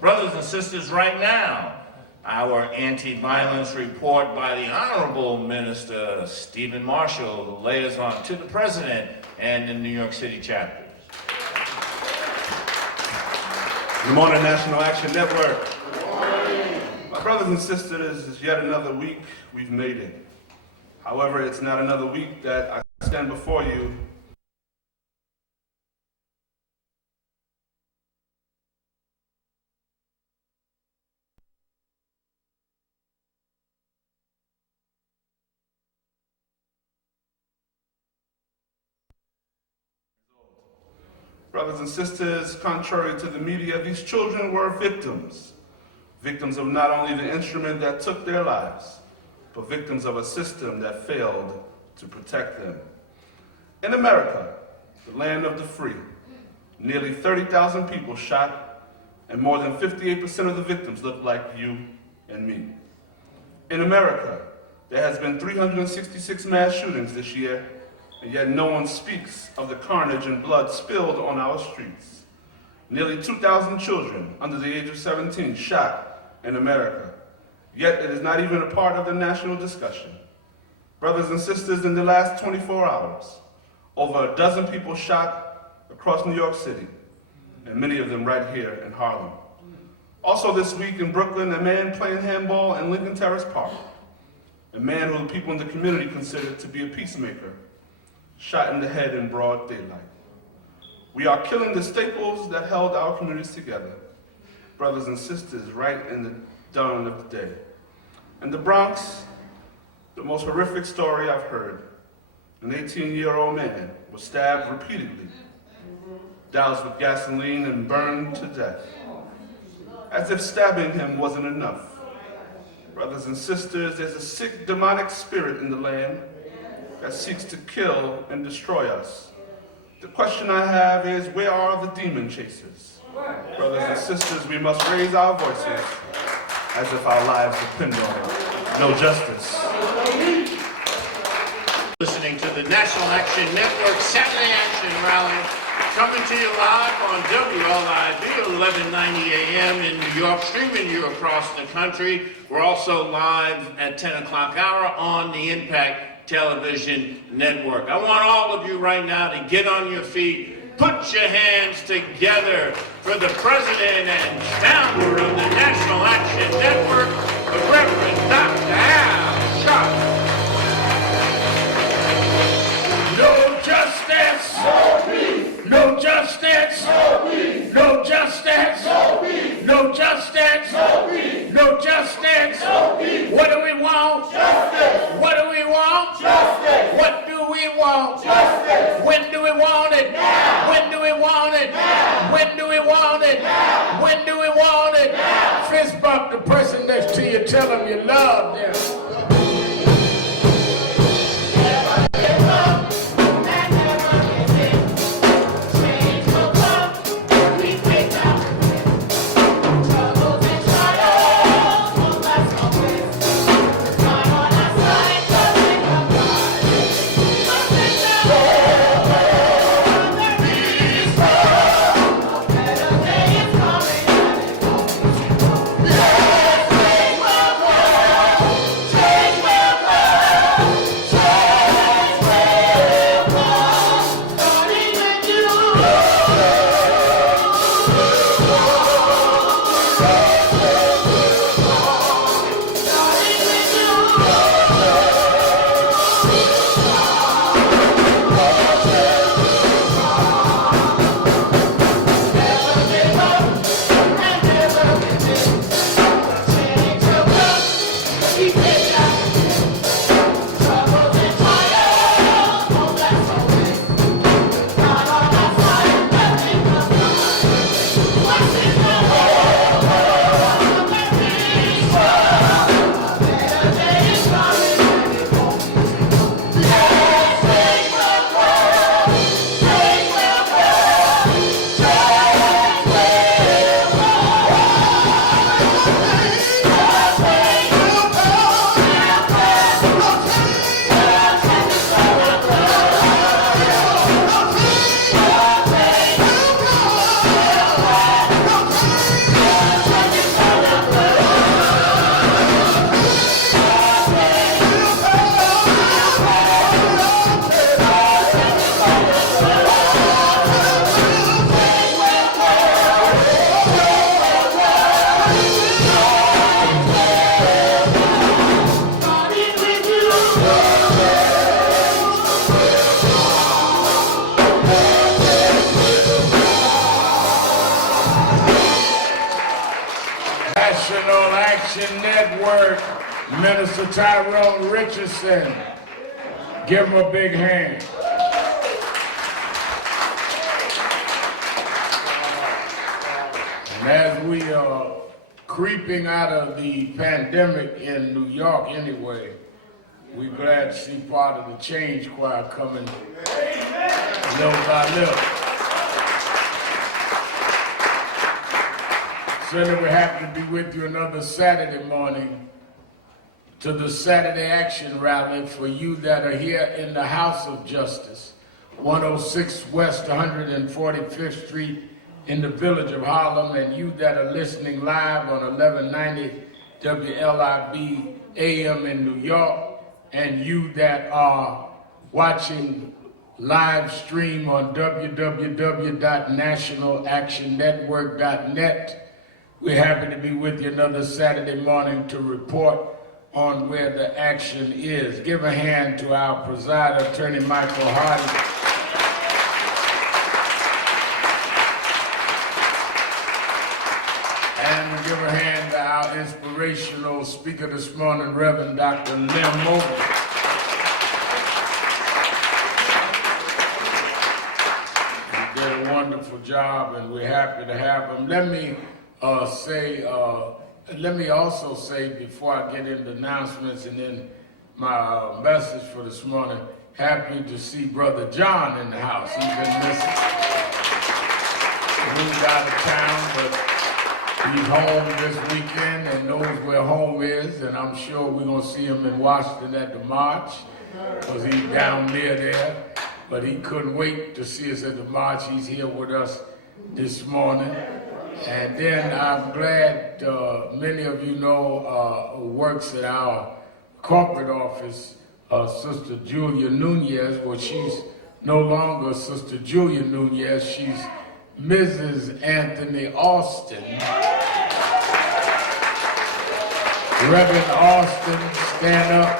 Brothers and sisters, right now, our anti-violence report by the Honorable Minister Stephen Marshall, the liaison to the President and the New York City chapters. Good morning, National Action Network. Good morning. My brothers and sisters, it's yet another week we've made it. However, it's not another week that I stand before you Brothers and sisters, contrary to the media, these children were victims. Victims of not only the instrument that took their lives, but victims of a system that failed to protect them. In America, the land of the free, nearly 30,000 people shot, and more than 58% of the victims look like you and me. In America, there has been 366 mass shootings this year, and yet no one speaks of the carnage and blood spilled on our streets. Nearly 2,000 children under the age of 17 shot in America, yet it is not even a part of the national discussion. Brothers and sisters, in the last 24 hours, over a dozen people shot across New York City, and many of them right here in Harlem. Also this week in Brooklyn, a man playing handball in Lincoln Terrace Park, a man who the people in the community considered to be a peacemaker, shot in the head in broad daylight. We are killing the staples that held our communities together, brothers and sisters, right in the dawn of the day. In the Bronx, the most horrific story I've heard, an 18-year-old man was stabbed repeatedly, doused with gasoline and burned to death, as if stabbing him wasn't enough. Brothers and sisters, there's a sick demonic spirit in the land that seeks to kill and destroy us. The question I have is, where are the demon chasers? Brothers and sisters, we must raise our voices as if our lives depend on it. No justice. Listening to the National Action Network Saturday Action Rally, coming to you live on WLIB 1190 AM in New York, streaming you across the country. We're also live at 10 o'clock hour on the Impact Television Network. I want all of you right now to get on your feet, put your hands together for the President and founder of the National Action Network, the Reverend Dr. Al Sharpton. No justice! No peace! No justice! No peace! No justice! No peace! No justice! No peace! No justice! No peace! What do we want? Justice! What do we want? Justice! What do we want? Justice! When do we want it? Now! When do we want it? Now! When do we want it? Now! When do we want it? Now! Fist bump the person next to you, tell them you love them. National Action Network, Minister Tyrone Richardson. Give him a big hand. And as we are creeping out of the pandemic in New York anyway, we're glad to see part of the change choir coming little by little. Certainly we're happy to be with you another Saturday morning to the Saturday Action Rally for you that are here in the House of Justice, 106 West 145th Street in the village of Harlem, and you that are listening live on 1190 WLIB AM in New York, and you that are watching live stream on www.nationalactionnetwork.net. We're happy to be with you another Saturday morning to report on where the action is. Give a hand to our presider, Attorney Michael Hardy. And give a hand to our inspirational speaker this morning, Reverend Dr. Lim Mobley. He did a wonderful job, and we're happy to have him. Let me also say, before I get into announcements and then my message for this morning, happy to see Brother John in the house. He's been missing. He moved out of town, but he's home this weekend and knows where home is, and I'm sure we're going to see him in Washington at the march, because he's down near there, but he couldn't wait to see us at the march. He's here with us this morning. And then I'm glad many of you know who works at our corporate office, Sister Julia Nunez. Well, she's no longer Sister Julia Nunez, she's Mrs. Anthony Austin. Reverend Austin, stand up,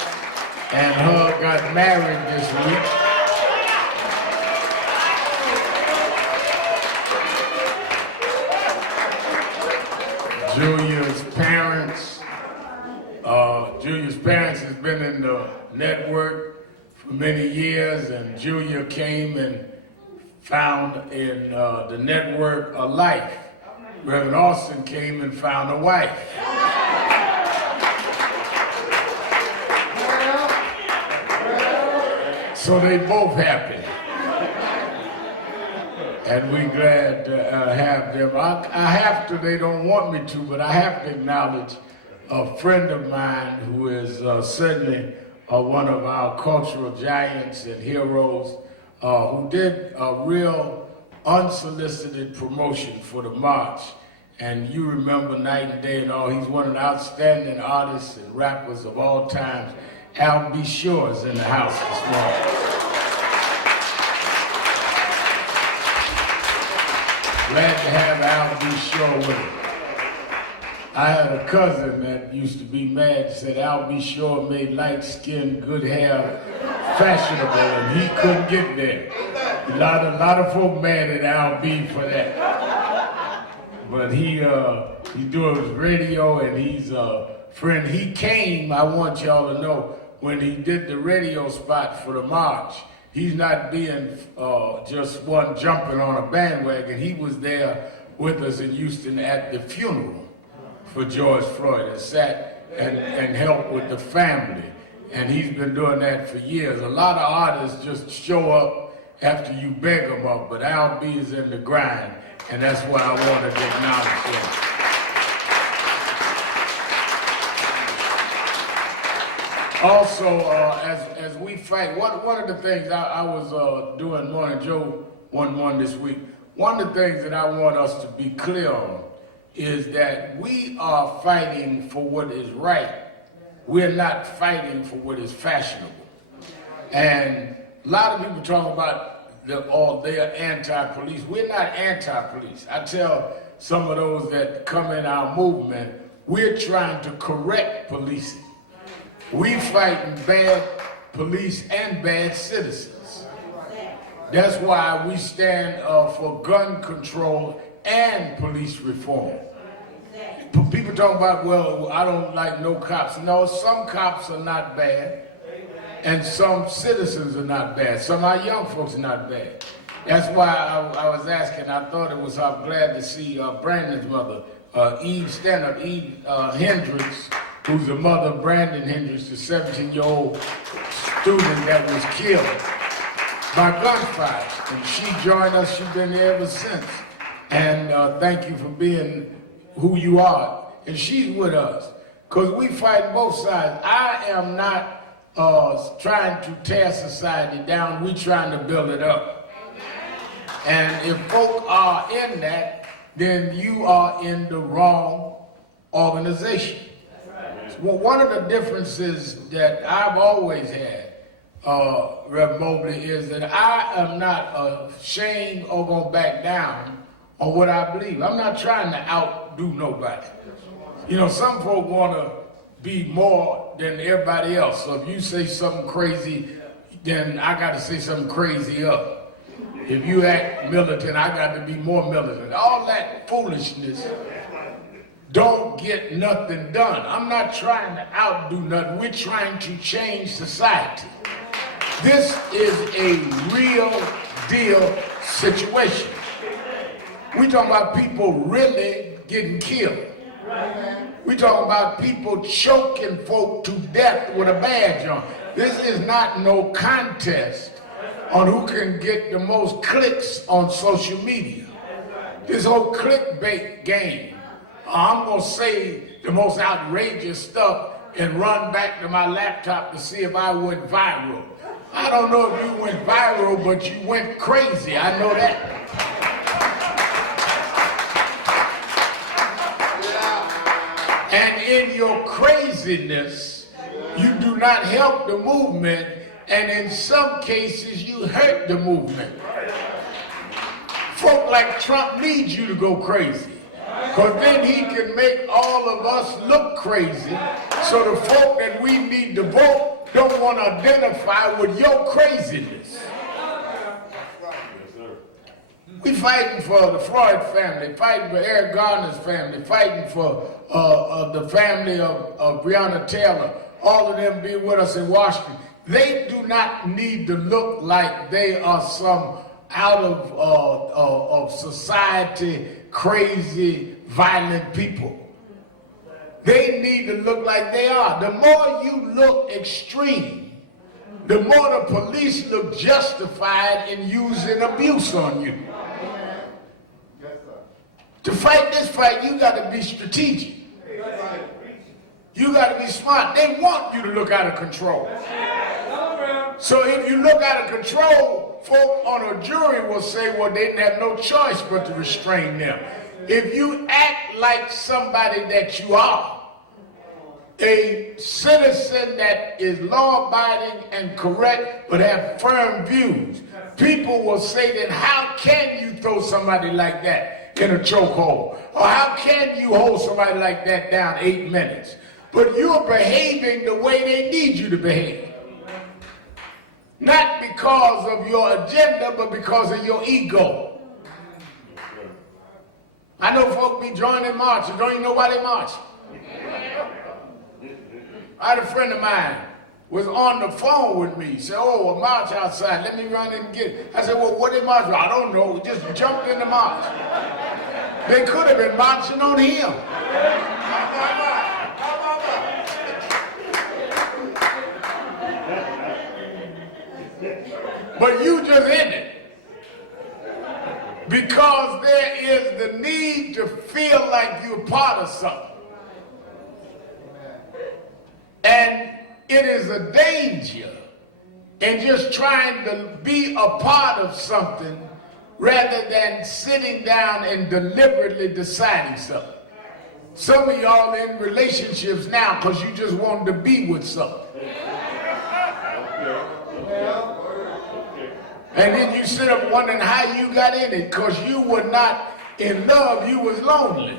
and her got married this week. Julia's parents has been in the network for many years, and Julia came and found in the network a life. Reverend Austin came and found a wife. So they both happy. And we're glad to have them. I have to, they don't want me to, but I have to acknowledge a friend of mine who is certainly one of our cultural giants and heroes, who did a real unsolicited promotion for the march. And you remember Night and Day and all, he's one of the outstanding artists and rappers of all times. Al B. Shore is in the house this morning. Glad to have Al B. Shore with us. I had a cousin that used to be mad, said Al B. Shore made light skin, good hair fashionable, and he couldn't get there. A lot of folk mad at Al B. for that. But he's doing his radio, and he's a friend. He came, I want y'all to know, when he did the radio spot for the march. He's not being just one jumping on a bandwagon. He was there with us in Houston at the funeral for George Floyd and sat and helped with the family. And he's been doing that for years. A lot of artists just show up after you beg them up, but Al B is in the grind, and that's why I wanted to acknowledge him. Also, as we fight, one of the things I was doing Morning Joe one this week, one of the things that I want us to be clear on is that we are fighting for what is right. We're not fighting for what is fashionable. And a lot of people talk about they're anti-police. We're not anti-police. I tell some of those that come in our movement, we're trying to correct policing. We fighting bad police and bad citizens. That's why we stand for gun control and police reform. People talking about, well, I don't like no cops. No, some cops are not bad, and some citizens are not bad. Some of our young folks are not bad. That's why I was asking. I thought it was, I'm glad to see Brandon's mother, Eve Hendricks, who's the mother of Brandon Hendricks, the 17-year-old student that was killed by gunfire. And she joined us. She's been there ever since. And thank you for being who you are. And she's with us. Because we fight both sides. I am not trying to tear society down. We're trying to build it up. And if folk are in that, then you are in the wrong organization. Well, one of the differences that I've always had, Rev. Mobley, is that I am not ashamed or going to back down on what I believe. I'm not trying to outdo nobody. You know, some folk want to be more than everybody else. So if you say something crazy, then I got to say something crazy up. If you act militant, I got to be more militant. All that foolishness don't get nothing done. I'm not trying to outdo nothing. We're trying to change society. This is a real deal situation. We're talking about people really getting killed. We're talking about people choking folk to death with a badge on. This is not no contest on who can get the most clicks on social media. This whole clickbait game. I'm going to say the most outrageous stuff and run back to my laptop to see if I went viral. I don't know if you went viral, but you went crazy. I know that. And in your craziness, you do not help the movement, and in some cases, you hurt the movement. Folk like Trump needs you to go crazy, because then he can make all of us look crazy, so the folk that we need to vote don't want to identify with your craziness. We fighting for the Floyd family, fighting for Eric Garner's family, fighting for the family of Breonna Taylor, all of them being with us in Washington. They do not need to look like they are some out of society, crazy, violent people. They need to look like they are. The more you look extreme, the more the police look justified in using abuse on you. To fight this fight, you got to be strategic. You got to be smart. They want you to look out of control. So if you look out of control, folk on a jury will say, well, they didn't have no choice but to restrain them. If you act like somebody that you are, a citizen that is law-abiding and correct but have firm views, people will say, then how can you throw somebody like that in a chokehold? Or how can you hold somebody like that down 8 minutes? But you're behaving the way they need you to behave. Not because of your agenda, but because of your ego. I know folk be joining marches, don't even know why they march. I had a friend of mine was on the phone with me. He said, oh, a march outside, let me run in and get it. I said, well, what they march? I don't know, we just jumped in the march. They could have been marching on him. But you just in it. Because there is the need to feel like you're part of something. And it is a danger in just trying to be a part of something rather than sitting down and deliberately deciding something. Some of y'all in relationships now because you just wanted to be with something. And then you sit up wondering how you got in it because you were not in love, you was lonely.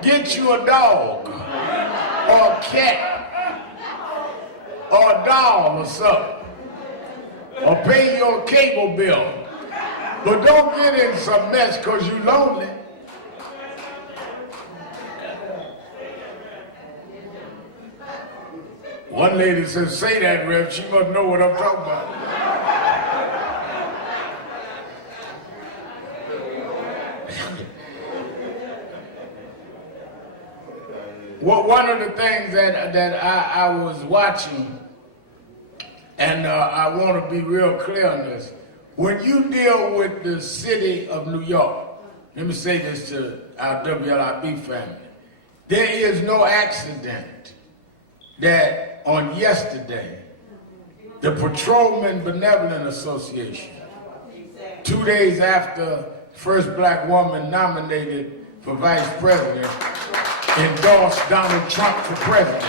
Get you a dog or a cat or a doll or something. Or pay your cable bill. But don't get in some mess because you're lonely. One lady said, say that, Rev. She must know what I'm talking about. Well, one of the things that I was watching, and I want to be real clear on this, when you deal with the city of New York, let me say this to our WLIB family, there is no accident that on yesterday, the Patrolmen Benevolent Association, 2 days after first black woman nominated for vice president, endorsed Donald Trump for president.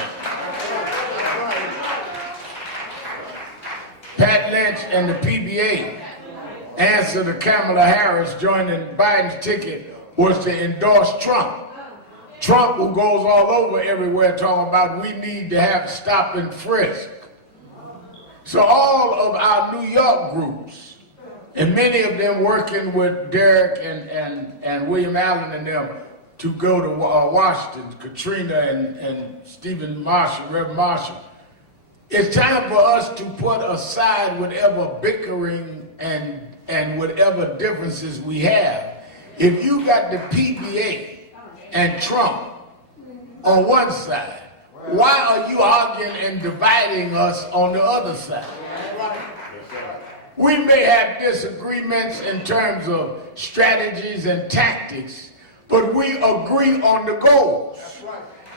Pat Lynch and the PBA answer to Kamala Harris joining Biden's ticket was to endorse Trump. Trump, who goes all over everywhere talking about we need to have stop and frisk. So all of our New York groups, and many of them working with Derek and William Allen and them to go to Washington, Katrina and Stephen Marshall, Reverend Marshall. It's time for us to put aside whatever bickering and whatever differences we have. If you got the PBA and Trump on one side, why are you arguing and dividing us on the other side? We may have disagreements in terms of strategies and tactics, but we agree on the goals.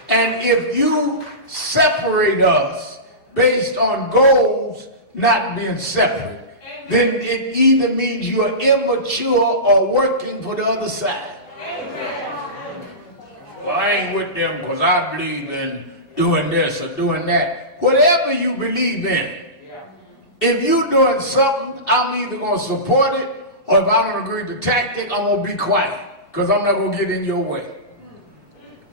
And if you separate us based on goals not being separate, then it either means you're immature or working for the other side. Well, I ain't with them because I believe in doing this or doing that. Whatever you believe in, if you're doing something, I'm either going to support it, or if I don't agree with the tactic, I'm going to be quiet, because I'm not going to get in your way.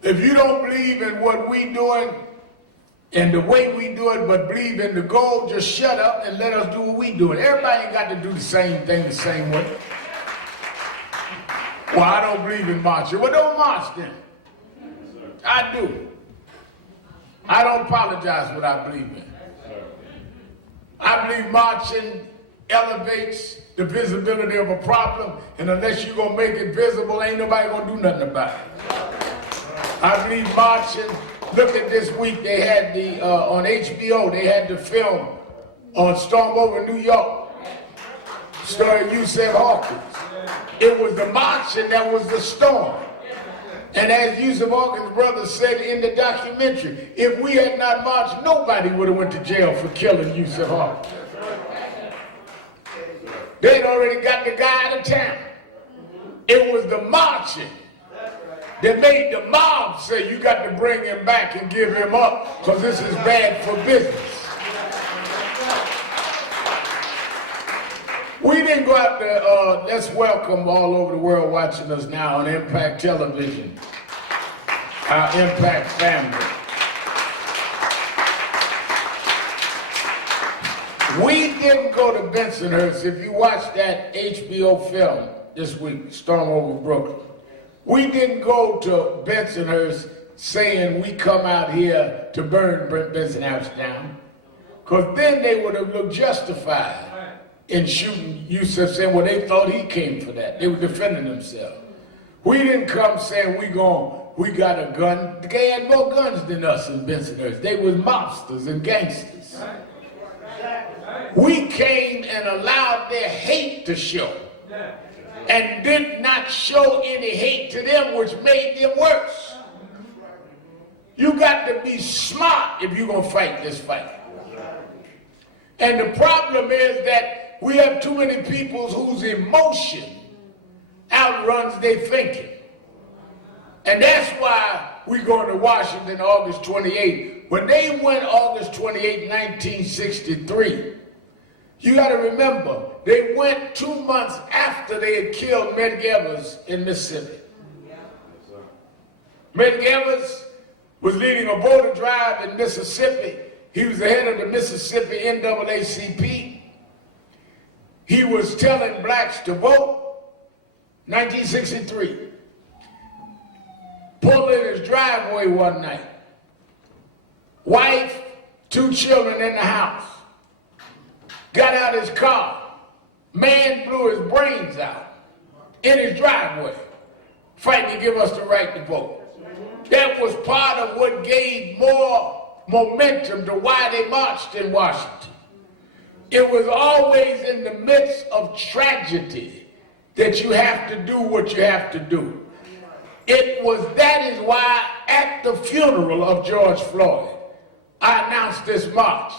If you don't believe in what we doing and the way we do it, but believe in the goal, just shut up and let us do what we do. Everybody ain't got to do the same thing the same way. Well, I don't believe in marching. Well, don't march then. I do. I don't apologize what I believe in. I believe marching elevates the visibility of a problem, and unless you're going to make it visible, ain't nobody going to do nothing about it. I believe marching, look at this week, they had the, on HBO, they had the film on Storm Over New York, starring Yusef Hawkins. It was the marching that was the storm. And as Yusuf Hawkins' brother said in the documentary, if we had not marched, nobody would have went to jail for killing Yusuf Hawkins. They'd already got the guy out of town. It was the marching that made the mob say you got to bring him back and give him up because this is bad for business. We didn't go out there, let's welcome all over the world watching us now on Impact Television, our Impact family. We didn't go to Bensonhurst. If you watch that HBO film this week, Storm Over Brooklyn, we didn't go to Bensonhurst saying we come out here to burn Bensonhurst down, because then they would have looked justified in shooting Yusuf, saying, well, they thought he came for that. They were defending themselves. We didn't come saying we got a gun. They had more guns than us in Bensonhurst. They was mobsters and gangsters. We came and allowed their hate to show and did not show any hate to them, which made them worse. You got to be smart if you're going to fight this fight. And the problem is that we have too many people whose emotion outruns their thinking. And that's why we're going to Washington August 28. When they went August 28, 1963, you got to remember, they went 2 months after they had killed Medgar Evers in Mississippi. Medgar Evers was leading a voter drive in Mississippi. He was the head of the Mississippi NAACP. He was telling blacks to vote, 1963. Pulled in his driveway one night. Wife, 2 children in the house. Got out his car. Man blew his brains out in his driveway, fighting to give us the right to vote. That was part of what gave more momentum to why they marched in Washington. It was always in the midst of tragedy that you have to do what you have to do. That is why at the funeral of George Floyd, I announced this march.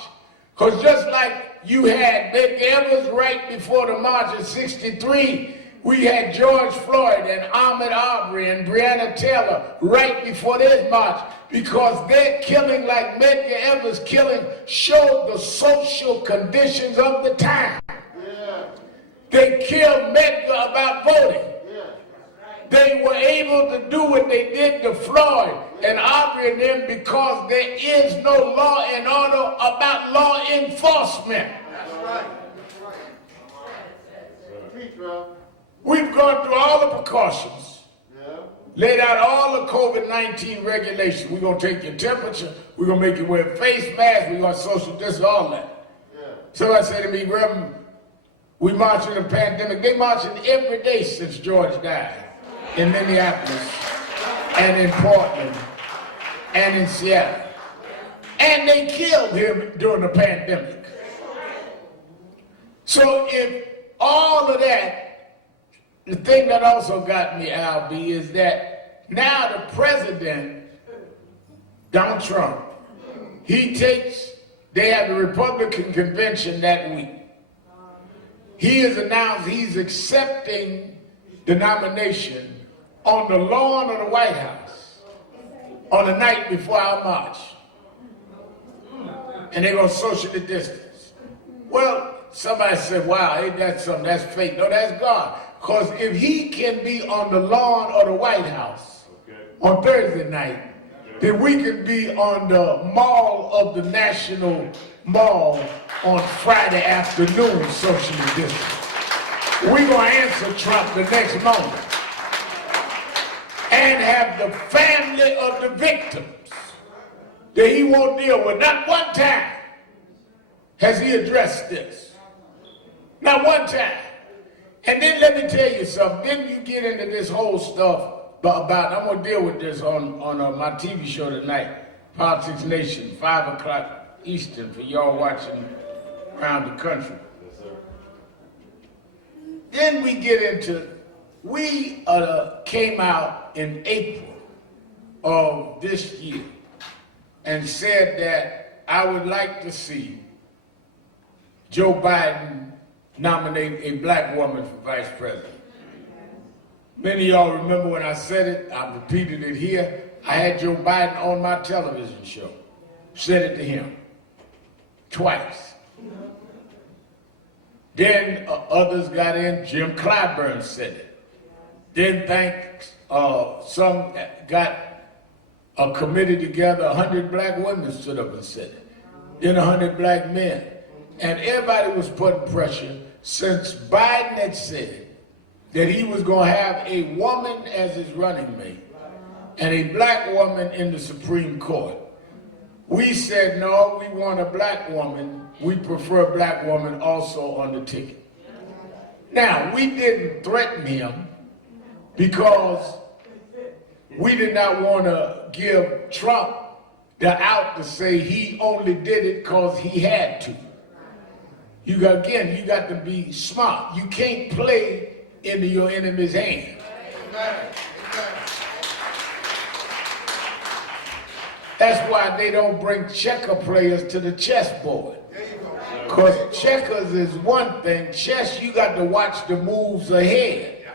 Because just like you had Medgar Evers right before the march of '63, we had George Floyd and Ahmaud Arbery and Breonna Taylor right before this march, because their killing, like Medgar Evers' killing, showed the social conditions of the time. Yeah. They killed Medgar about voting. Yeah. They were able to do what they did to Floyd and Arbery and them because there is no law and order about law enforcement. That's right. We've gone through all the precautions, laid out all the COVID-19 regulations. We're going to take your temperature, we're going to make you wear face masks, we're going to social distance, all that. Yeah. Somebody said to me, Reverend, we march in the pandemic. They marching every day since George died in Minneapolis and in Portland and in Seattle. And they killed him during the pandemic. So if all of that, the thing that also got me, Albie, is that now the president, Donald Trump, they have the Republican convention that week. He has announced he's accepting the nomination on the lawn of the White House on the night before our march. And they're going to socially distance. Well, somebody said, wow, ain't that something? That's fake. No, that's God. Because if he can be on the lawn of the White House on Thursday night, then we can be on the mall of the National Mall on Friday afternoon socially distant. We're going to answer Trump the next moment and have the family of the victims that he won't deal with. Not one time has he addressed this. Not one time. And then let me tell you something. Then you get into this whole stuff about, I'm going to deal with this on my TV show tonight, Politics Nation, 5 o'clock Eastern, for y'all watching around the country. Yes, sir. Then we get into, we came out in April of this year and said that I would like to see Joe Biden nominate a black woman for vice president. Many of y'all remember when I said it, I repeated it here. I had Joe Biden on my television show. Said it to him twice. Then others got in. Jim Clyburn said it. Then some got a committee together, 100 black women stood up and said it. Then 100 black men. And everybody was putting pressure since Biden had said that he was going to have a woman as his running mate and a black woman in the Supreme Court. We said, no, we want a black woman. We prefer a black woman also on the ticket. Now, we didn't threaten him because we did not want to give Trump the out to say he only did it because he had to. You got to be smart. You can't play into your enemy's hand. That's why they don't bring checker players to the chessboard. Because checkers is one thing. Chess, you got to watch the moves ahead.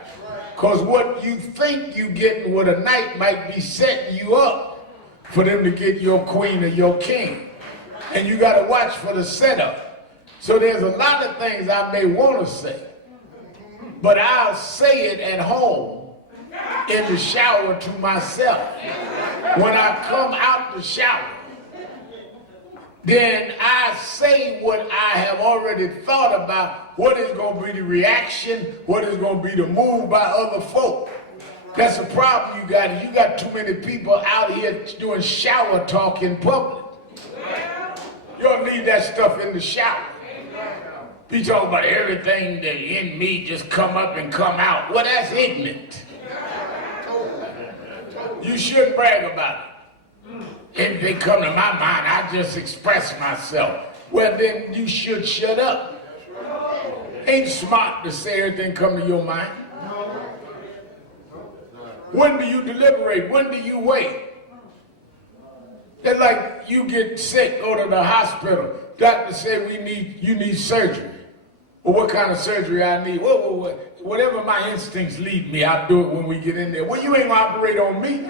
Because what you think you getting with a knight might be setting you up for them to get your queen or your king. And you got to watch for the setup. So there's a lot of things I may want to say, but I'll say it at home in the shower to myself. When I come out the shower, then I say what I have already thought about, what is going to be the reaction, what is going to be the move by other folk. That's the problem you got. You got too many people out here doing shower talk in public. You ought to leave that stuff in the shower. Be talking about everything that in me just come up and come out. Well, that's ignorant. You shouldn't brag about it. If they come to my mind, I just express myself. Well, then you should shut up. Ain't smart to say everything come to your mind. When do you deliberate? When do you wait? It's like you get sick, go to the hospital. Doctor say you need surgery. Well, what kind of surgery I need? Whoa. Whatever my instincts lead me, I'll do it when we get in there. Well, you ain't gonna operate on me.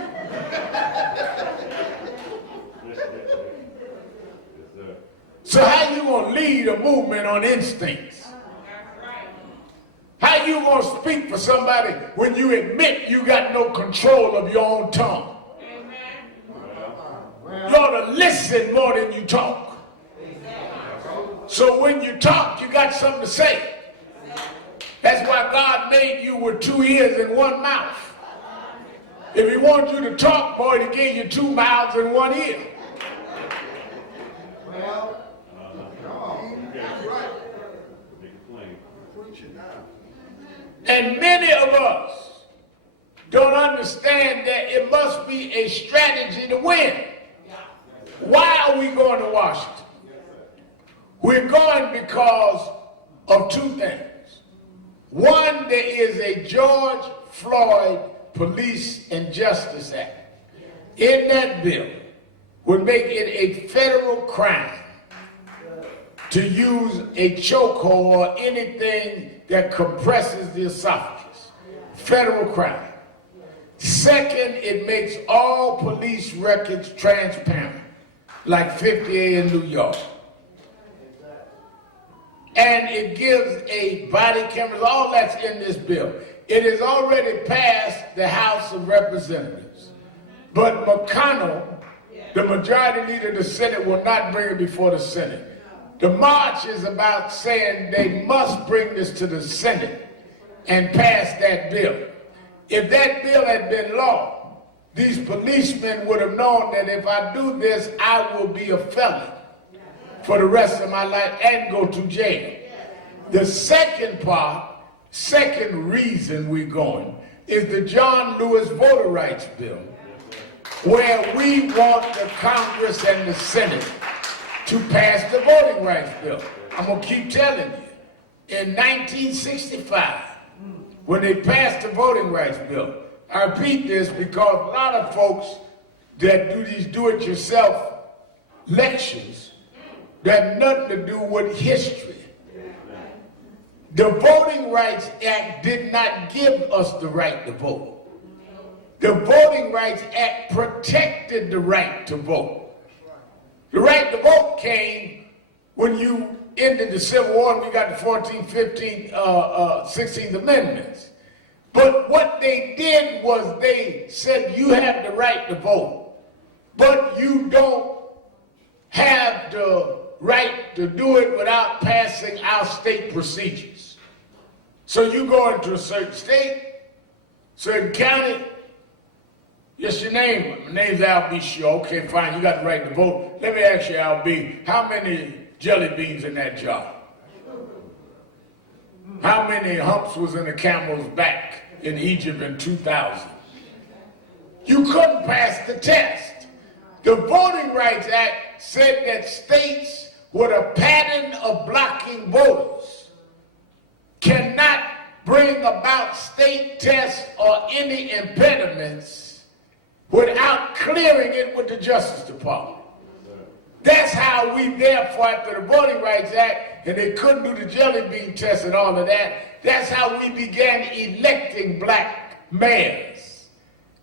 So how you gonna lead a movement on instincts? How you gonna speak for somebody when you admit you got no control of your own tongue? You ought to listen more than you talk. So when you talk, you got something to say. That's why God made you with 2 ears and 1 mouth. If he wanted you to talk more, he gave you 2 mouths and 1 ear. And many of us don't understand that it must be a strategy to win. Why are we going to Washington? We're going because of 2 things. One, there is a George Floyd Police and Justice Act. In that bill would make it a federal crime to use a chokehold or anything that compresses the esophagus. Federal crime. Second, it makes all police records transparent, like 50A in New York. And it gives a body cameras, all that's in this bill. It has already passed the House of Representatives. But McConnell, the majority leader of the Senate, will not bring it before the Senate. The march is about saying they must bring this to the Senate and pass that bill. If that bill had been law, these policemen would have known that if I do this, I will be a felon for the rest of my life and go to jail. The second reason we're going is the John Lewis Voter Rights Bill, where we want the Congress and the Senate to pass the Voting Rights Bill. I'm going to keep telling you. In 1965, when they passed the Voting Rights Bill, I repeat this because a lot of folks that do these do-it-yourself lectures that have nothing to do with history. The Voting Rights Act did not give us the right to vote. The Voting Rights Act protected the right to vote. The right to vote came when you ended the Civil War and we got the 14th, 15th, 16th Amendments. But what they did was they said you have the right to vote, but you don't have the right to do it without passing our state procedures. So you go into a certain state, certain county. Yes, your name. My name's Al B. Shaw. Okay, fine. You got the right to vote. Let me ask you, Al B., how many jelly beans in that jar? How many humps was in a camel's back in Egypt in 2000? You couldn't pass the test. The Voting Rights Act said that states with a pattern of blocking voters cannot bring about state tests or any impediments without clearing it with the Justice Department. That's how we, therefore, after the Voting Rights Act, and they couldn't do the jelly bean test and all of that, that's how we began electing black mayors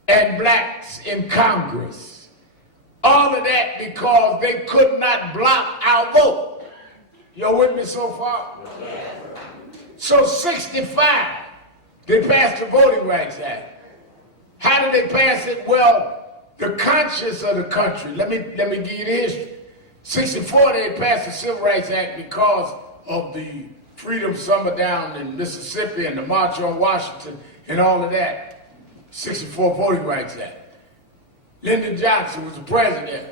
and blacks in Congress. All of that because they could not block our vote. Y'all with me so far? So 65, they passed the Voting Rights Act. How did they pass it? Well, the conscience of the country, let me give you the history. 64, they passed the Civil Rights Act because of the Freedom Summer down in Mississippi and the March on Washington and all of that. 64 Voting Rights Act. Lyndon Johnson was the president,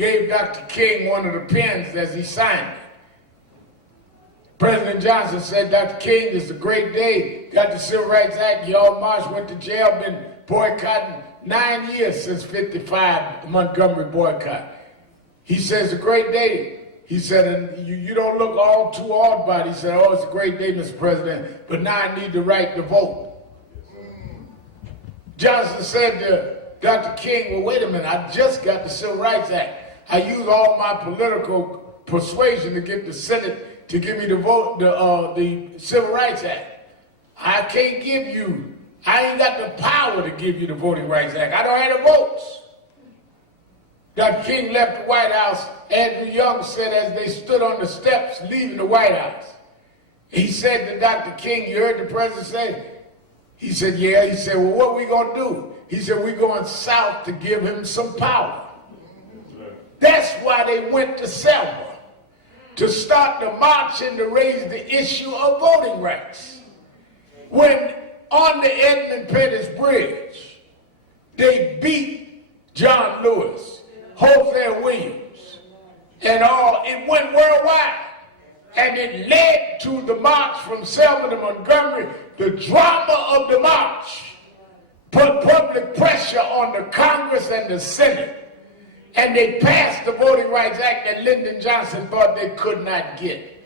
gave Dr. King one of the pens as he signed it. President Johnson said, Dr. King, this is a great day. Got the Civil Rights Act, y'all marched, went to jail, been boycotting 9 years since 55, the Montgomery boycott. He says, a great day. He said, and you don't look all too odd about it. He said, oh, it's a great day, Mr. President, but now I need the right to vote. Johnson said to Dr. King, well, wait a minute, I just got the Civil Rights Act. I used all my political persuasion to get the Senate to give me the vote, the Civil Rights Act. I can't give you, I ain't got the power to give you the Voting Rights Act. I don't have the votes. Dr. King left the White House. Andrew Young said as they stood on the steps leaving the White House, he said to Dr. King, you heard the president say? He said, yeah. He said, well, what are we going to do? He said, we're going south to give him some power. That's why they went to Selma, to start the march and to raise the issue of voting rights. When on the Edmund Pettus Bridge, they beat John Lewis, Hosea Williams, and all, it went worldwide. And it led to the march from Selma to Montgomery. The drama of the march put public pressure on the Congress and the Senate. And they passed the Voting Rights Act that Lyndon Johnson thought they could not get.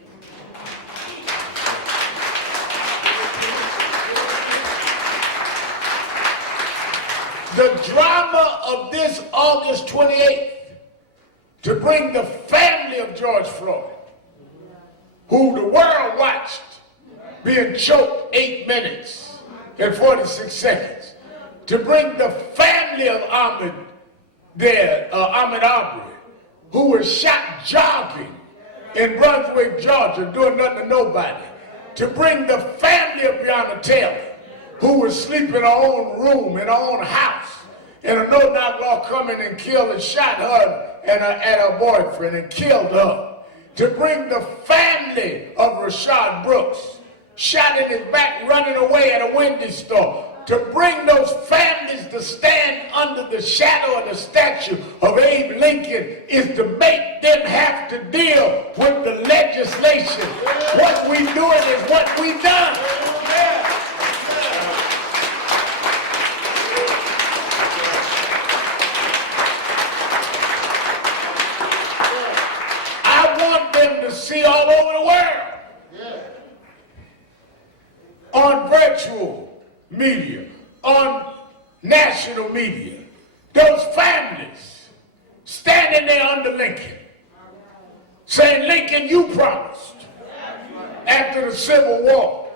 The drama of this August 28th to bring the family of George Floyd, who the world watched being choked 8 minutes and 46 seconds, to bring the family of Ahmaud Arbery, who was shot jogging in Brunswick, Georgia, doing nothing to nobody, to bring the family of Breonna Taylor, who was sleeping in her own room, in her own house, and a no-knock law come in and killed and shot her and her boyfriend and killed her. To bring the family of Rashad Brooks, shot in his back running away at a Wendy's store. To bring those families to stand under the shadow of the statue of Abe Lincoln is to make them have to deal with the legislation. What we doing is what we done. See all over the world, on virtual media, on national media, those families standing there under Lincoln, saying, Lincoln, you promised after the Civil War,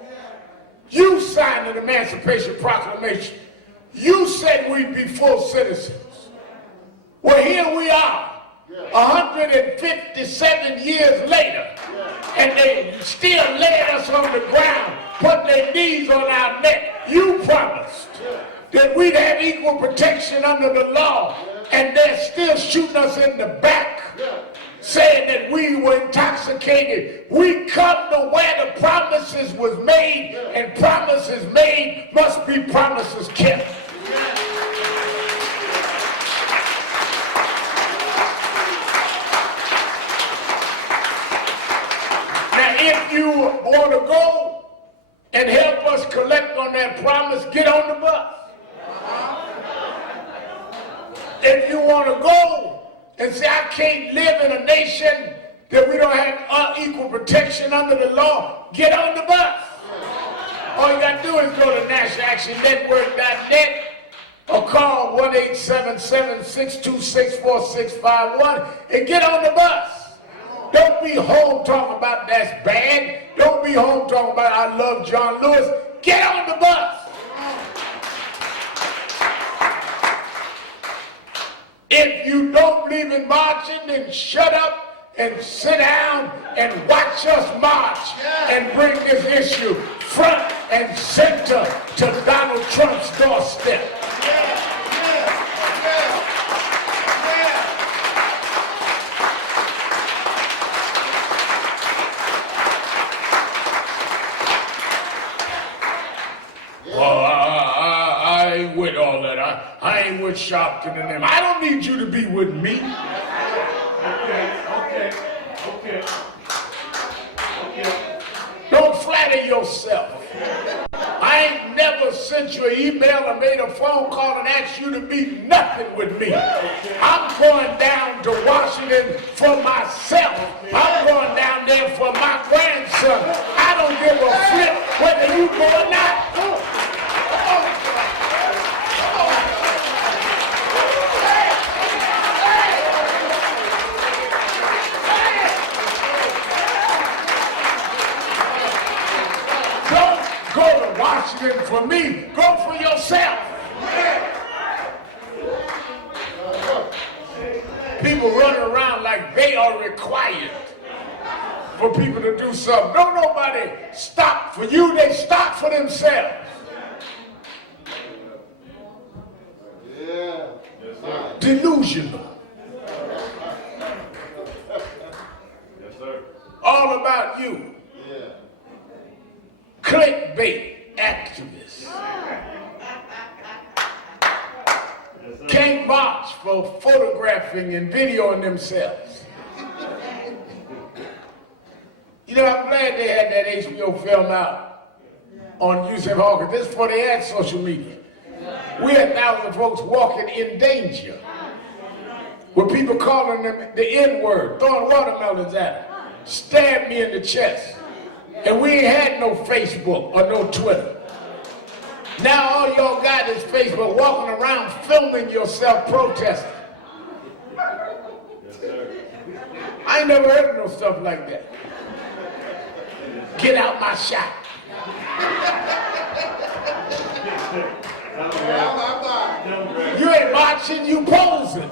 you signed an Emancipation Proclamation, you said we'd be full citizens. Well, here we are, 157 years later, and they still laid us on the ground, put their knees on our neck. You promised that we'd have equal protection under the law, and they're still shooting us in the back, saying that we were intoxicated. We come to where the promises was made, and promises made must be promises kept. If you want to go and help us collect on that promise, get on the bus. If you want to go and say, I can't live in a nation that we don't have equal protection under the law, get on the bus. All you got to do is go to nationalactionnetwork.net or call 1-877-626-4651 and get on the bus. Don't be home talking about that's bad. Don't be home talking about I love John Lewis. Get on the bus. If you don't believe in marching, then shut up and sit down and watch us march and bring this issue front and center to Donald Trump's doorstep. I ain't with all that. I ain't with Sharpton and them. I don't need you to be with me. Don't flatter yourself. I ain't never sent you an email or made a phone call and asked you to be nothing with me. I'm going down to Washington for myself. I'm going down there for my grandson. I don't give a flip whether you go or not. Go to Washington for me. Go for yourself. People running around like they are required for people to do something. Don't nobody stop for you. They stop for themselves. Delusional. All about you. Clickbait activists. Can't vouch for photographing and videoing themselves. You know, I'm glad they had that HBO film out on Yusuf Hawkins. This is before they had social media. We had thousands of folks walking in danger with people calling them the N-word, throwing watermelons at them, stabbed me in the chest. And we ain't had no Facebook or no Twitter. Now all y'all got is Facebook, walking around filming yourself protesting. I ain't never heard of no stuff like that. Get out my shot. You ain't marching, you posing.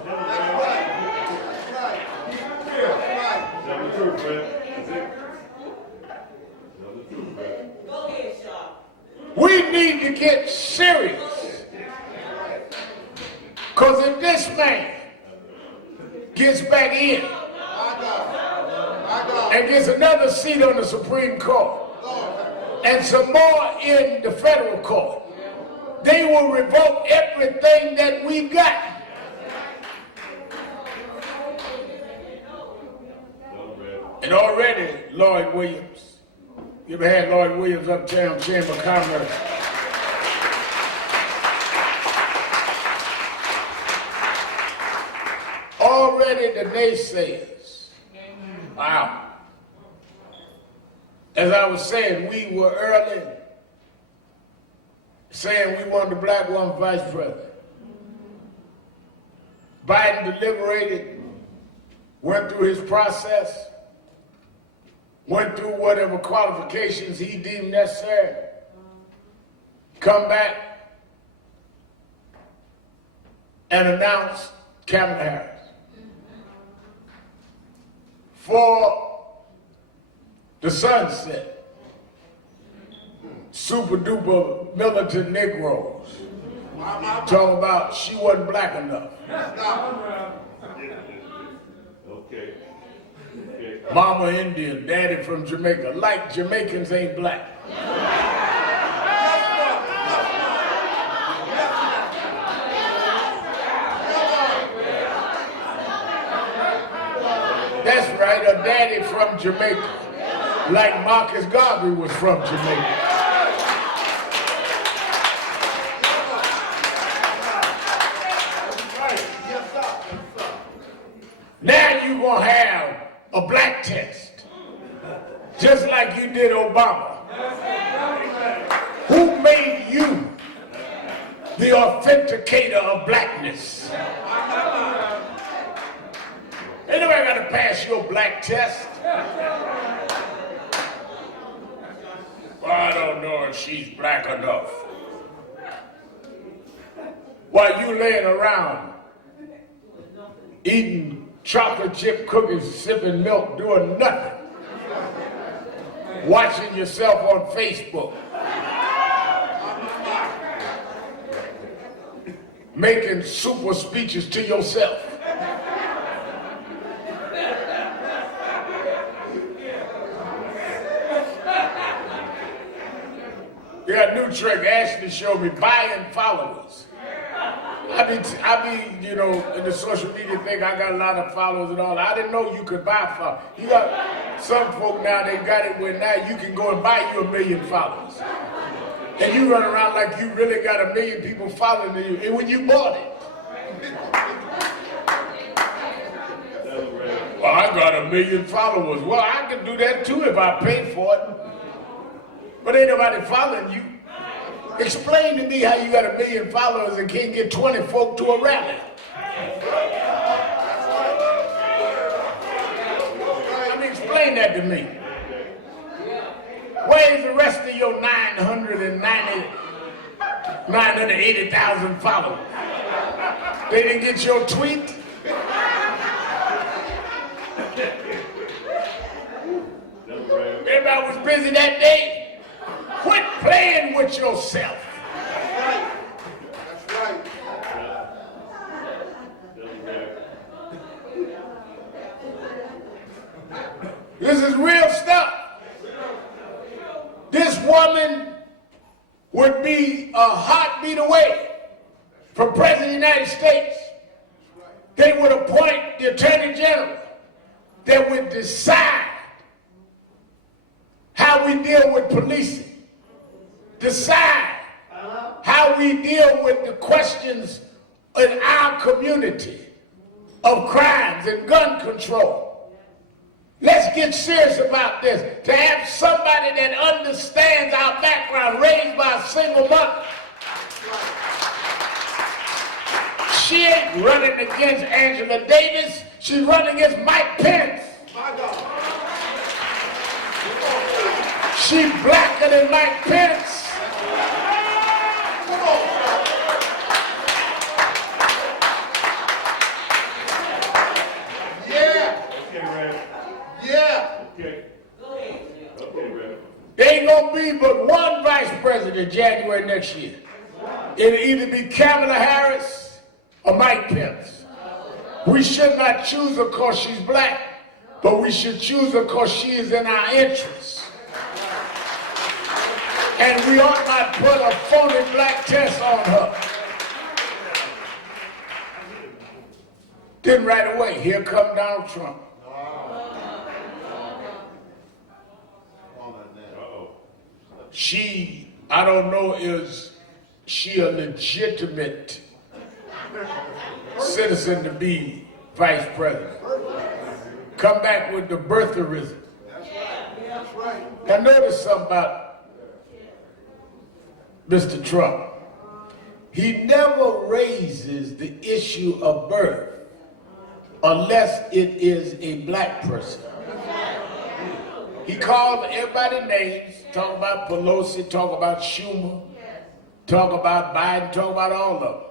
We need to get serious. Because if this man gets back in and gets another seat on the Supreme Court and some more in the federal court, they will revoke everything that we got. And already, Lloyd Williams, you ever had Lloyd Williams uptown Chamber of Commerce? Already the naysayers. Wow. As I was saying, we were early saying we wanted a black woman vice president. Biden deliberated, went through his process, went through whatever qualifications he deemed necessary, come back and announce Kamala Harris. For the sunset, super duper militant Negroes, talking about she wasn't black enough. Okay. Mama Indian, daddy from Jamaica, like Jamaicans ain't black. That's right, a daddy from Jamaica, like Marcus Garvey was from Jamaica. Now you're gonna have a black test, just like you did Obama. Who made you the authenticator of blackness? Ain't nobody got to pass your black test. Well, I don't know if she's black enough. While you laying around eating chocolate chip cookies, sipping milk, doing nothing, watching yourself on Facebook, making super speeches to yourself. You got a new trick. Ashley showed me buying followers. I be, in the social media thing, I got a lot of followers and all. I didn't know you could buy followers. You got some folk now, they got it where now you can go and buy you 1 million followers. And you run around like you really got 1 million people following you, and when you bought it. Well, I got 1 million followers. Well, I could do that too if I paid for it. But ain't nobody following you. Explain to me how you got 1 million followers and can't get 20 folk to a rally. I mean, explain that to me. Where's the rest of your 980,000 followers? They didn't get your tweet? Everybody was busy that day. Quit playing with yourself. That's right. This is real stuff. This woman would be a heartbeat away from President of the United States. They would appoint the Attorney General that would decide how we deal with policing, decide how we deal with the questions in our community of crimes and gun control. Let's get serious about this. To have somebody that understands our background, raised by a single mother. She ain't running against Angela Davis. She's running against Mike Pence. My God. She blacker than Mike Pence. Come on. Yeah. Yeah. There ain't gonna be but one vice president January next year. It'll either be Kamala Harris or Mike Pence. We should not choose her because she's black, but we should choose her because she is in our interests. And we ought not put a phony black test on her. Then right away, here come Donald Trump. She, I don't know, is she a legitimate citizen to be vice president? Come back with the birtherism. That's right. Now notice something about Mr. Trump. He never raises the issue of birth unless it is a black person. He calls everybody names, talk about Pelosi, talk about Schumer, talk about Biden, talk about all of them.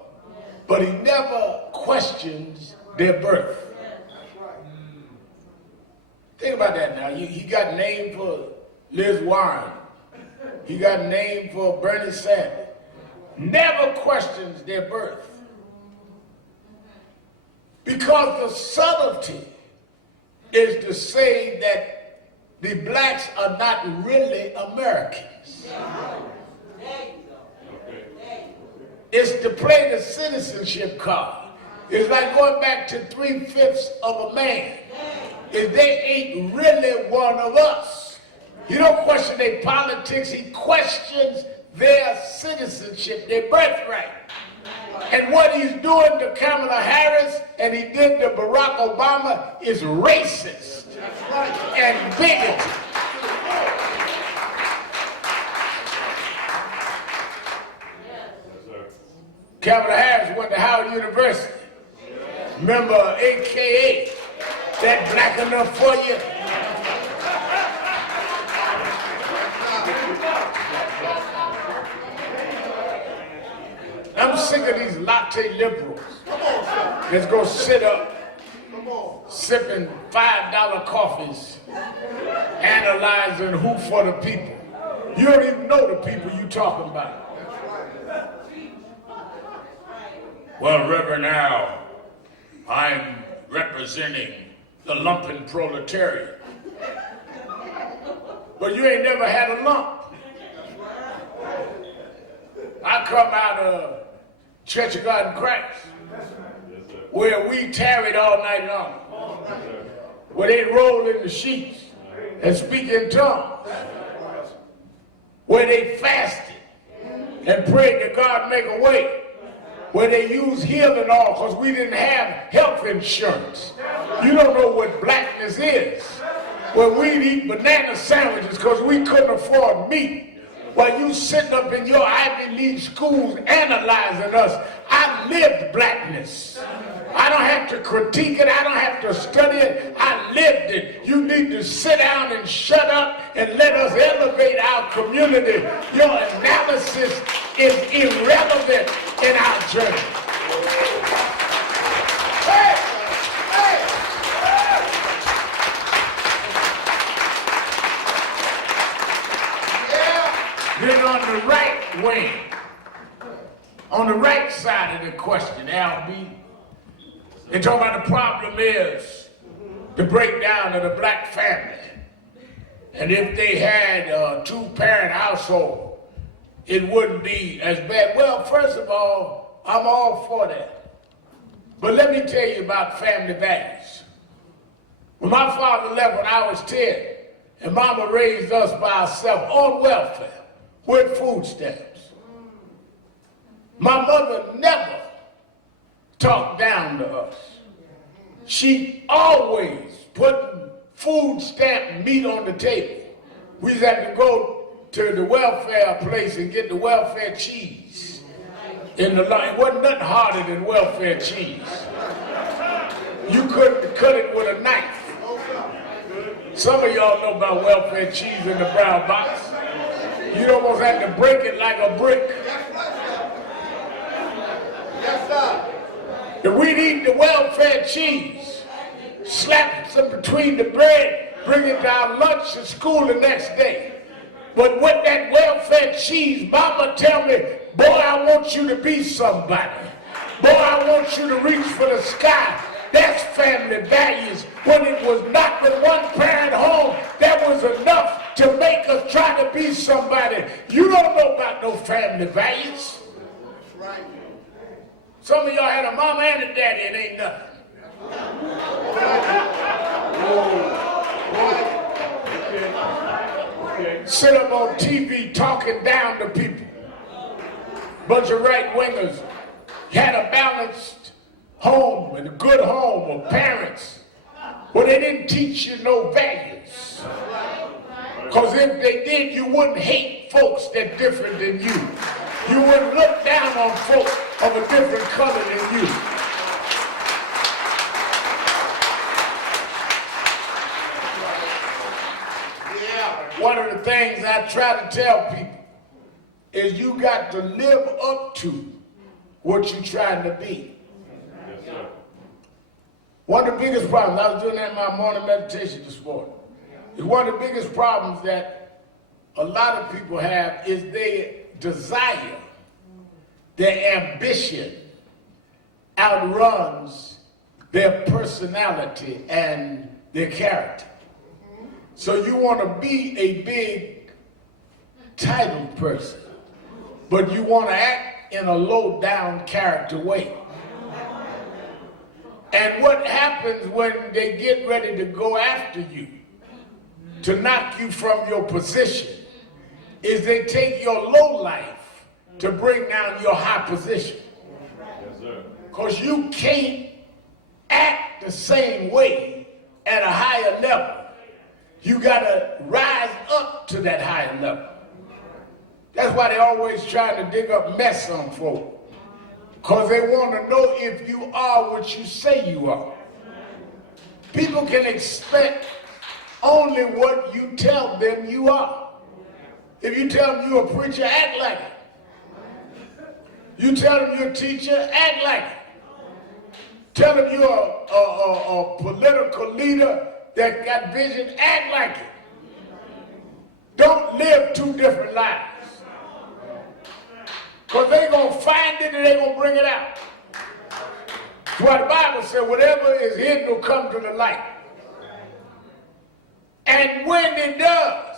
But he never questions their birth. Think about that now. He got named for Liz Warren. He got named for Bernie Sanders. Never questions their birth. Because the subtlety is to say that the blacks are not really Americans. It's to play the citizenship card. It's like going back to 3/5 of a man. If they ain't really one of us. You don't question their politics, he questions their citizenship, their birthright. And what he's doing to Kamala Harris and he did to Barack Obama is racist and bigoted. Kamala Harris went to Howard University. Remember, AKA, that black enough for you? I'm sick of these latte liberals that's gonna sit up sipping $5 coffees, analyzing who for the people. You don't even know the people you talking about. Well, Reverend Al, I'm representing the lumpen proletariat. But you ain't never had a lump. I come out of Church of God in Christ, where we tarried all night long, where they roll in the sheets and speak in tongues, where they fasted and prayed that God make a way, where they use healing oil because we didn't have health insurance. You don't know what blackness is. Where we'd eat banana sandwiches because we couldn't afford meat. While you sitting up in your Ivy League schools analyzing us, I lived blackness. I don't have to critique it. I don't have to study it. I lived it. You need to sit down and shut up and let us elevate our community. Your analysis is irrelevant in our journey. Hey! Then on the right wing, on the right side of the question, LB, they talk about the problem is the breakdown of the black family. And if they had a two-parent household, it wouldn't be as bad. Well, first of all, I'm all for that. But let me tell you about family values. When my father left when I was 10, and mama raised us by ourselves on welfare, with food stamps. My mother never talked down to us. She always put food stamp meat on the table. We used to have to go to the welfare place and get the welfare cheese. In the line, it wasn't nothing harder than welfare cheese. You couldn't cut it with a knife. Some of y'all know about welfare cheese in the brown box. You'd almost have to break it like a brick. Yes, sir. And we'd eat the welfare cheese, slap some between the bread, bring it to our lunch at school the next day. But with that welfare cheese, mama tell me, boy, I want you to be somebody. Boy, I want you to reach for the sky. That's family values. When it was not the one-parent home, that was enough to make us try to be somebody. You don't know about no family values. That's right. Some of y'all had a mama and a daddy and ain't nothing. Sit up on TV talking down to people. Bunch of right-wingers. Had a balanced home and a good home of parents. Well, they didn't teach you no values. Because if they did, you wouldn't hate folks that different than you. You wouldn't look down on folks of a different color than you. Yeah. One of the things I try to tell people is you got to live up to what you're trying to be. One of the biggest problems, I was doing that in my morning meditation this morning, is one of the biggest problems that a lot of people have is their desire, their ambition outruns their personality and their character. So you want to be a big titled person, but you want to act in a low down character way. And what happens when they get ready to go after you, to knock you from your position, is they take your low life to bring down your high position. Because you can't act the same way at a higher level. You got to rise up to that higher level. That's why they always trying to dig up mess on folks. Because they want to know if you are what you say you are. People can expect only what you tell them you are. If you tell them you're a preacher, act like it. You tell them you're a teacher, act like it. Tell them you're a political leader that got vision, act like it. Don't live two different lives. Because they're going to find it and they're going to bring it out. That's why the Bible said whatever is hidden will come to the light. And when it does,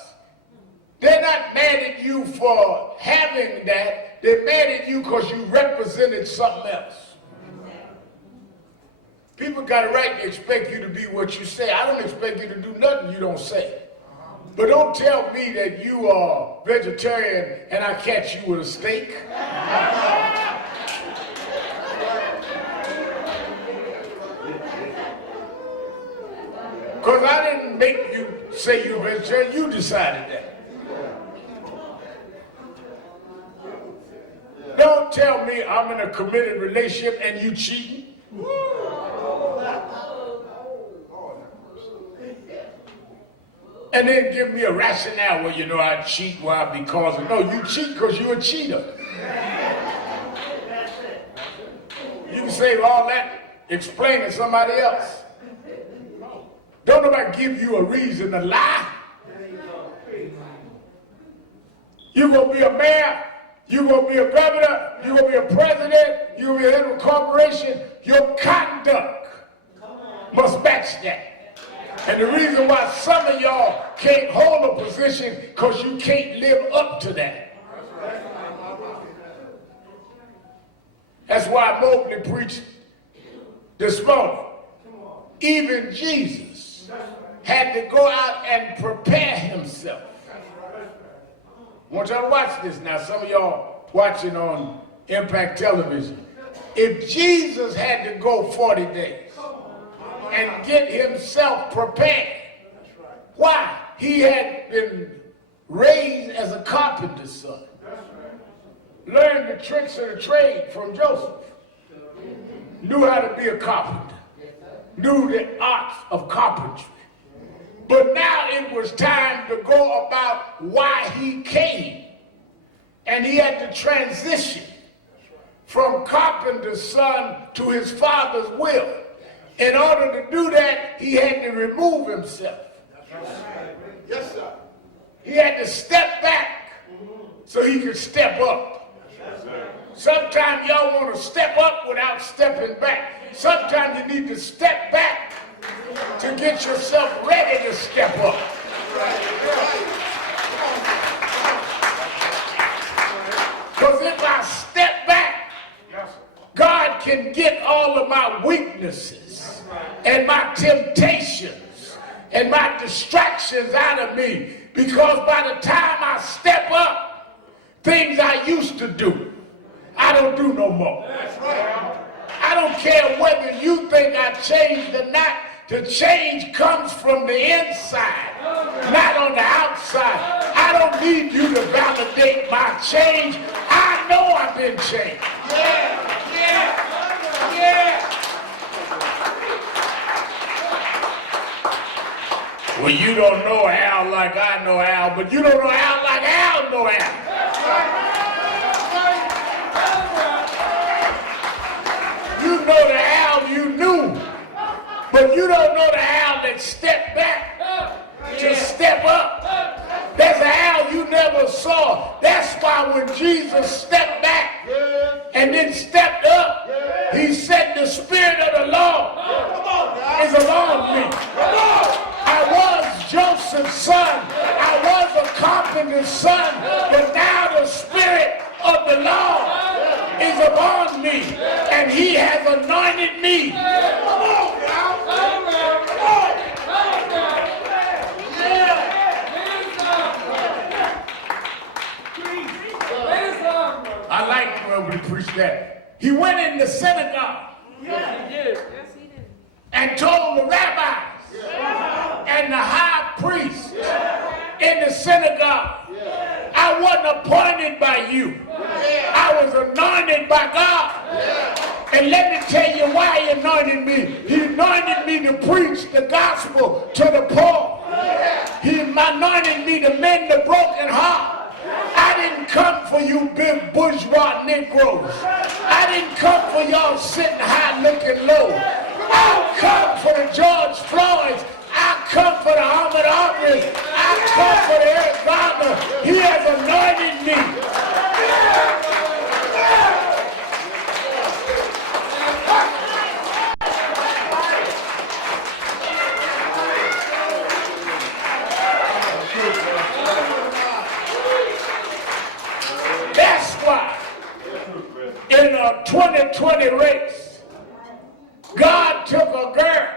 they're not mad at you for having that. They're mad at you because you represented something else. People got a right to expect you to be what you say. I don't expect you to do nothing you don't say. But don't tell me that you are vegetarian and I catch you with a steak. Because I didn't make you say you're vegetarian, you decided that. Don't tell me I'm in a committed relationship and you cheating. And then give me a rationale where, you know, I cheat, why? Because of, no, you cheat because you're a cheater. You can save all that explaining somebody else. Don't nobody give you a reason to lie. You're going to be a mayor, you're going to be a governor, you're going to be a president, you're going to be a head of a corporation. Your conduct must match that. And the reason why some of y'all can't hold a position because you can't live up to that. That's why Mobley preached this morning. Even Jesus had to go out and prepare himself. I want y'all to watch this now. Some of y'all watching on Impact Television. If Jesus had to go 40 days and get himself prepared, why? He had been raised as a carpenter's son. Learned the tricks of the trade from Joseph. Knew how to be a carpenter. Knew the art of carpentry. But now it was time to go about why he came. And he had to transition from carpenter's son to his father's will. In order to do that, he had to remove himself. Yes, sir. He had to step back so he could step up. Sometimes y'all want to step up without stepping back. Sometimes you need to step back to get yourself ready to step up. Because if I step back, God can get all of my weaknesses and my temptations and my distractions out of me. Because by the time I step up, things I used to do, I don't do no more. I don't care whether you think I changed or not. The change comes from the inside, not on the outside. I don't need you to validate my change. I know I've been changed. Well, you don't know Al like I know Al, but you don't know Al like Al know Al. You know the Al you knew, but you don't know the Al that stepped back to step up. There's an Al you never saw. That's why when Jesus stepped back and then stepped up, he said, the Spirit of the Lord is upon me. I was Joseph's son. I was a carpenter's son. But now the Spirit of the Lord is upon me. And he has anointed me. I like when we preach that. He went in the synagogue. Yes, he did. And told the rabbis and the high priest in the synagogue, I wasn't appointed by you. I was anointed by God. And let me tell you why he anointed me. He anointed me to preach the gospel to the poor. He anointed me to mend the broken heart. I didn't come for you big bourgeois Negroes. I didn't come for y'all sitting high looking low. I come for the George Floyds. I come for the Ahmaud Arbery. I come for the Eric Garner. He has anointed me. That's why took a girl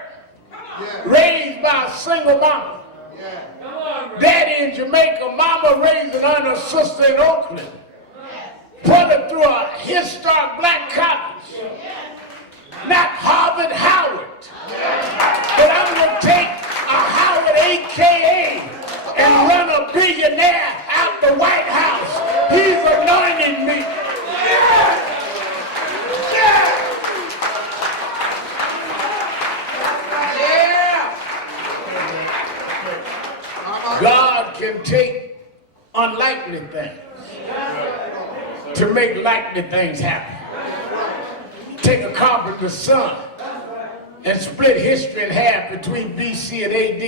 raised by a single mama. Daddy in Jamaica, mama raising her and her sister in Oakland. Put her through a historic black college. Not Harvard, Howard. But I'm going to take a Howard AKA and run a billionaire out the White House. He's anointing me. God can take unlikely things to make likely things happen. Take a carpenter's son and split history in half between BC and AD.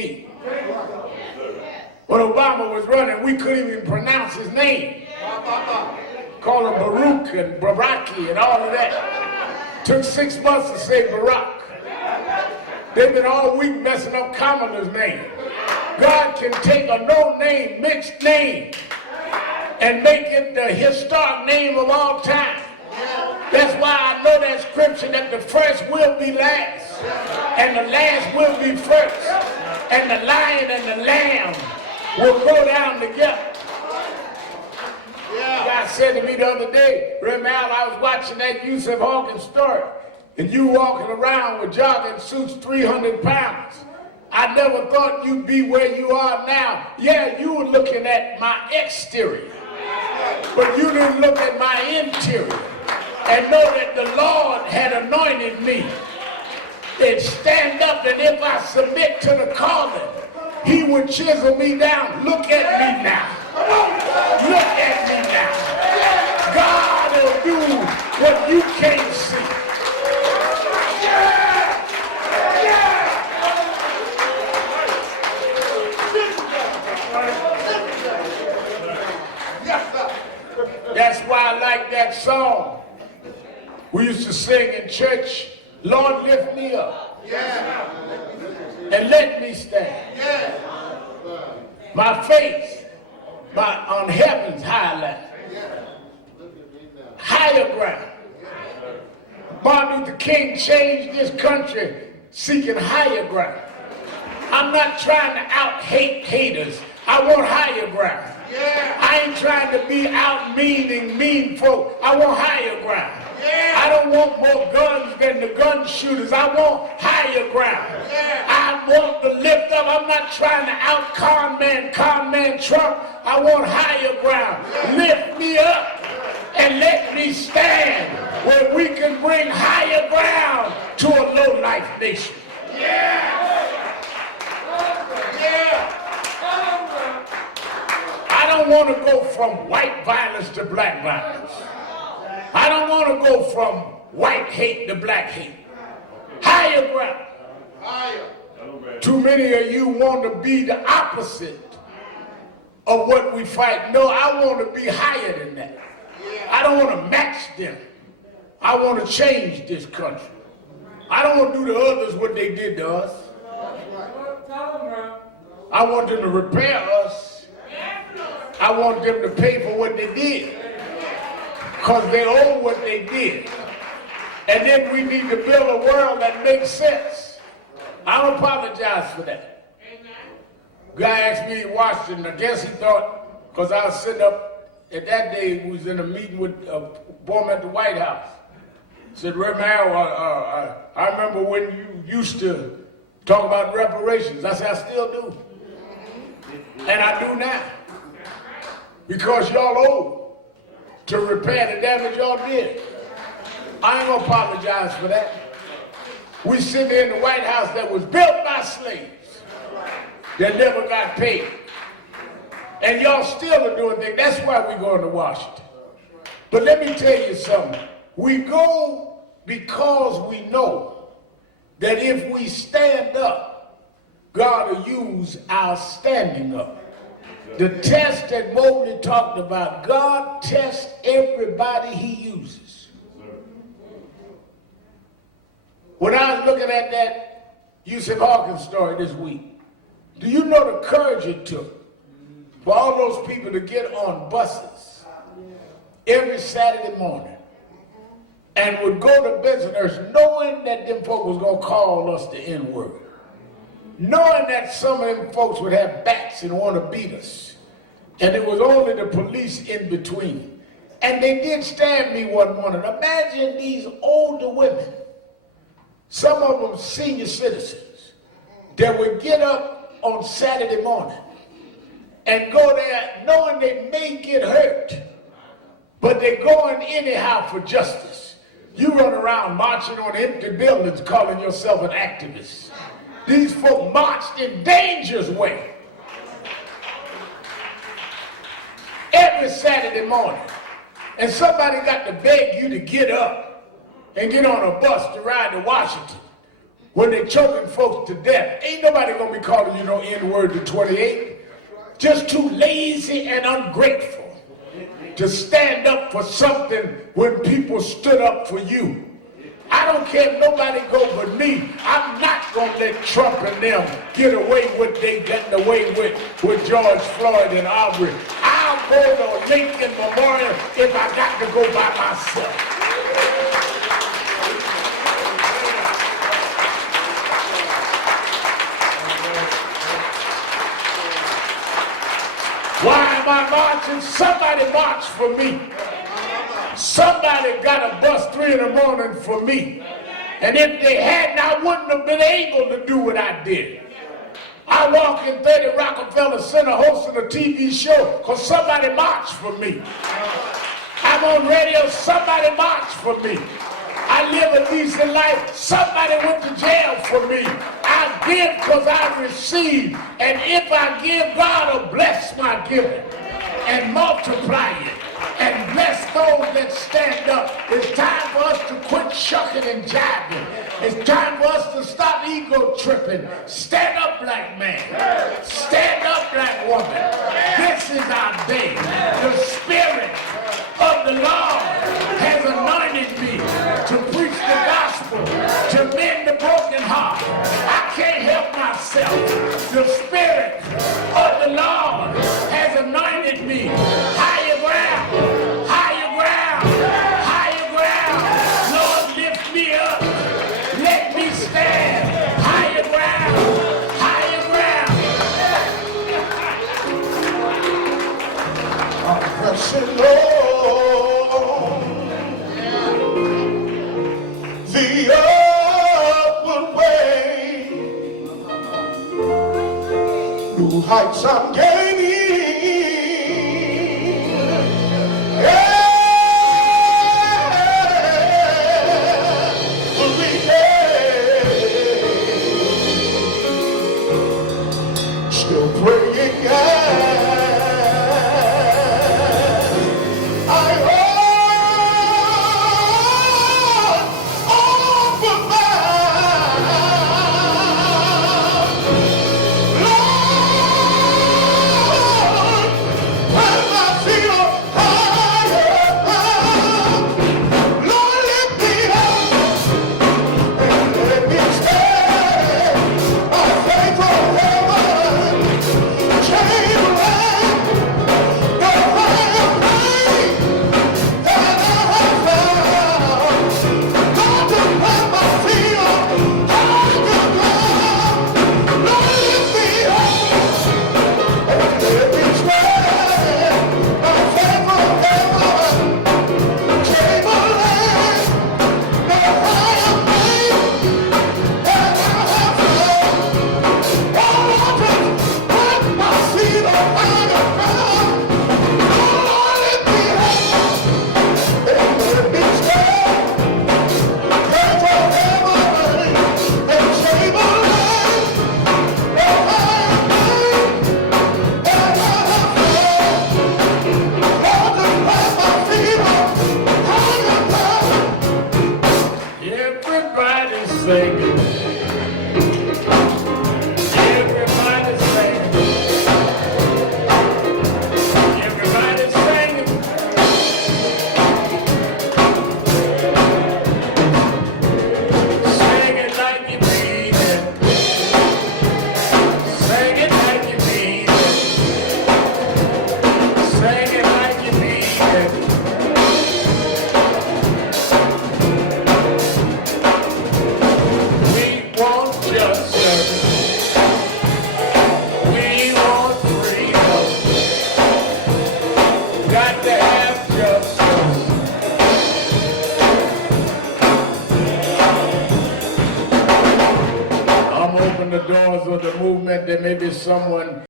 When Obama was running, we couldn't even pronounce his name. Call him Baruch and Baraki and all of that. Took 6 months to say Barack. They've been all week messing up Kamala's name. God can take a no-name, mixed name, and make it the historic name of all time. That's why I know that scripture that the first will be last, and the last will be first, and the lion and the lamb will go down together. God said to me the other day, remember Al, I was watching that Yusuf Hawkins story, and you walking around with jogging suits 300 pounds. I never thought you'd be where you are now. Yeah, you were looking at my exterior, but you didn't look at my interior and know that the Lord had anointed me. And stand up, and if I submit to the calling, he would chisel me down. Look at me now. Look at me now. God will do what you can't see. That's why I like that song we used to sing in church. Lord, lift me up and let me stand. My face on heaven's highlight. Higher ground. Martin Luther King changed this country seeking higher ground. I'm not trying to out-hate haters. I want higher ground. I ain't trying to be out-meaning mean folk. I want higher ground. I don't want more guns than the gun shooters. I want higher ground. I want to lift up. I'm not trying to out-con man Trump. I want higher ground. Lift me up and let me stand where we can bring higher ground to a low-life nation. I don't want to go from white violence to black violence. I don't want to go from white hate to black hate. Higher ground. Too many of you want to be the opposite of what we fight. No, I want to be higher than that. I don't want to match them. I want to change this country. I don't want to do to others what they did to us. I want them to repair us. I want them to pay for what they did, because they owe what they did. And then we need to build a world that makes sense. I don't apologize for that. Guy asked me in Washington, I guess he thought, because I was sitting up, at that day, we was in a meeting with a boy at the White House. He said, I remember when you used to talk about reparations. I said, I still do. And I do now. Because y'all owe to repair the damage y'all did. I ain't gonna apologize for that. We sit there in the White House that was built by slaves that never got paid. And y'all still are doing things. That's why we're going to Washington. But let me tell you something. We go because we know that if we stand up, God will use our standing up. The test that Mobley talked about, God tests everybody he uses. When I was looking at that Yusuf Hawkins story this week, do you know the courage it took for all those people to get on buses every Saturday morning and would go to visitors knowing that them folks was gonna call us the N-word. Knowing that some of them folks would have bats and want to beat us. And it was only the police in between. And they did stab me one morning. Imagine these older women, some of them senior citizens, that would get up on Saturday morning and go there knowing they may get hurt, but they're going anyhow for justice. You run around marching on empty buildings calling yourself an activist. These folk marched in dangerous way every Saturday morning. And somebody got to beg you to get up and get on a bus to ride to Washington when they're choking folks to death. Ain't nobody gonna be calling you no N-word to 28. Just too lazy and ungrateful to stand up for something when people stood up for you. I don't care if nobody go but me. I'm not gonna let Trump and them get away with what they getting away with George Floyd and Aubrey. I'll go to Lincoln Memorial if I got to go by myself. Why am I marching? Somebody marched for me. Somebody got a bus 3 in the morning for me. And if they hadn't, I wouldn't have been able to do what I did. I walk in 30 Rockefeller Center hosting a TV show because somebody marched for me. I'm on radio, somebody marched for me. I live a decent life, somebody went to jail for me. I give because I receive. And if I give, God will bless my giving and multiply it. And bless those that stand up. It's time for us to quit shucking and jiving. It's time for us to stop ego tripping. Stand up, black man. Stand up, black woman. This is our day. The Spirit of the Lord has anointed me to preach the gospel, to mend the broken heart. I can't help myself. The Spirit of the Lord has anointed me. Higher ground. Pressing on the upward way, new heights I'm gaining. Every day, still praying. got to have justice. I'm open the doors of the movement. There may be someone